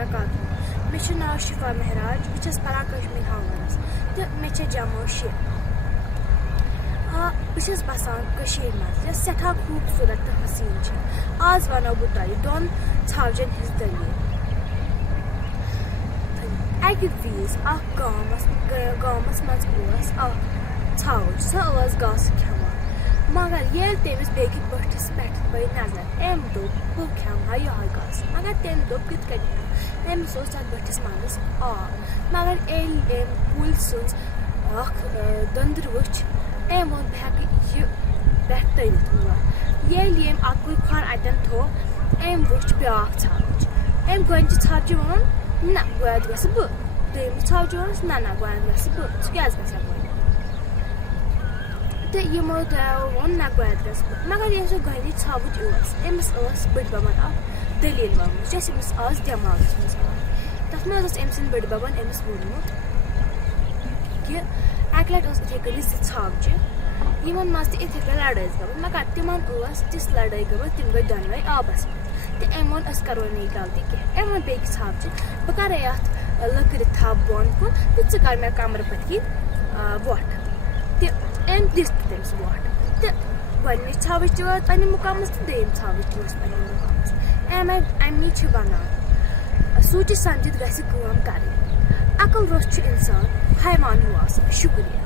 वबरकातुहू मे नाव शिफा मेहराज बस पढ़ान कश्मीर हावरस तो मे जमो 6 बस बसान मज सठा खूबसूरत तो हसीन आज वनो बह तुम 2 छावजन हिज दलील अक वज गामस मज छावज सह घास खेवान मगर ये तमिस बेक बठिस पे पे नजर अम दोप बह खेमा यह घास मगर तम दोप कित तमिस तथ बठिस मंदस आब मगर कुल सज दंदर वुच अम वो बह यह पे तलित ये अकुल खन अतन थो अम वुच ब्या छावज अम गज छावज वोन ना गोद गस बह दोमिस छावज वोनस ना गोद गस बह सह क्या गस तो यमो वोन ना गोद गस बह मगर ये गज छावज अमिस बड़ बबन दलील वमज अमिस आज दिमागस मज तथ मे अम सद बड़ बबन अमिस वोनमुत कि अक लट इथे कन छावज यमन मज इथे कन लड़ाई गम मगर तिमन तिस लड़ाई गम तिम गई दोनवे आबस तो अम वो करो नहीं गलती कह अम वो बेक छावज बह कर लकड़ थप बोन कुन तो कर मे कमर पत वोट तो अम दिस तमिस वोट तो गि छावज तह पे मुकामस तो दोम छावज तह पे मुकामस अमी बनान सोचित समझित गम कर अकल रोस इंसान हैवान हिू शुक्रिया।